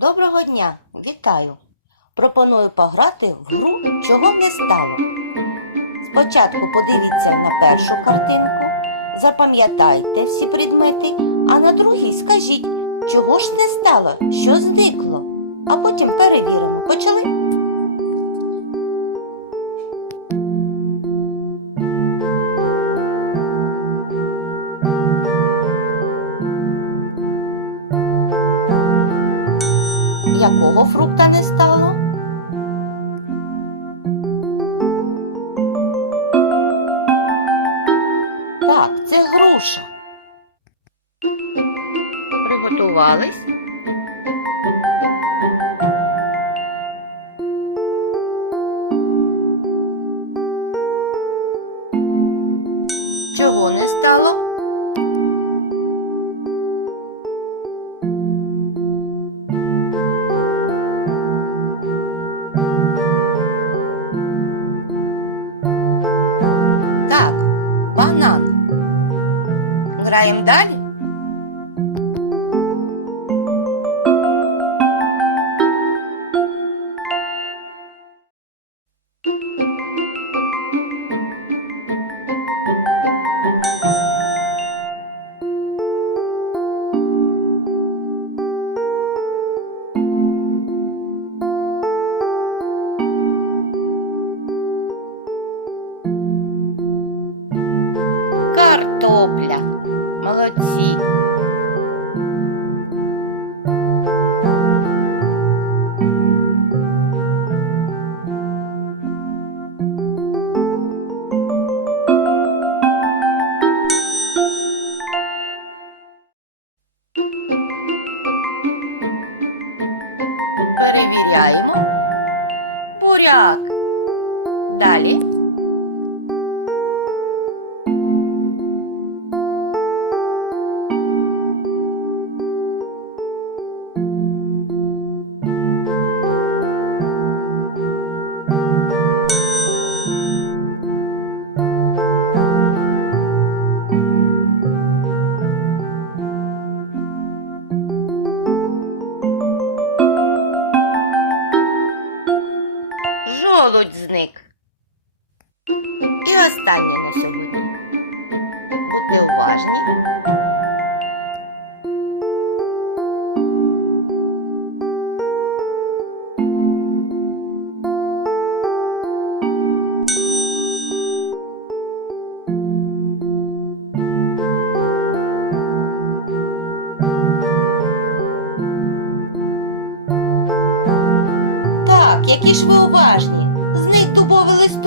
Доброго дня, вітаю! Пропоную пограти в гру чого не стало. Спочатку подивіться на першу картинку, запам'ятайте всі предмети, а на другій скажіть, чого ж не стало, що зникло, а потім перевіримо. Почали? Якого фрукта не стало? Так, це груша. Приготувались? Чого не Граємо далі? Перевіряємо. Буряк. Далі. Жолудь зник. І останнє на сьогодні. Будьте уважні. Так, які ж ви уважні.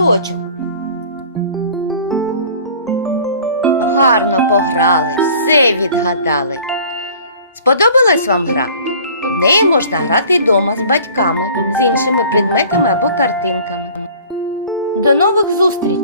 Зник. Гарно пограли, все відгадали. Сподобалась вам гра? В неї можна грати вдома з батьками, з іншими предметами або картинками. До нових зустрічей!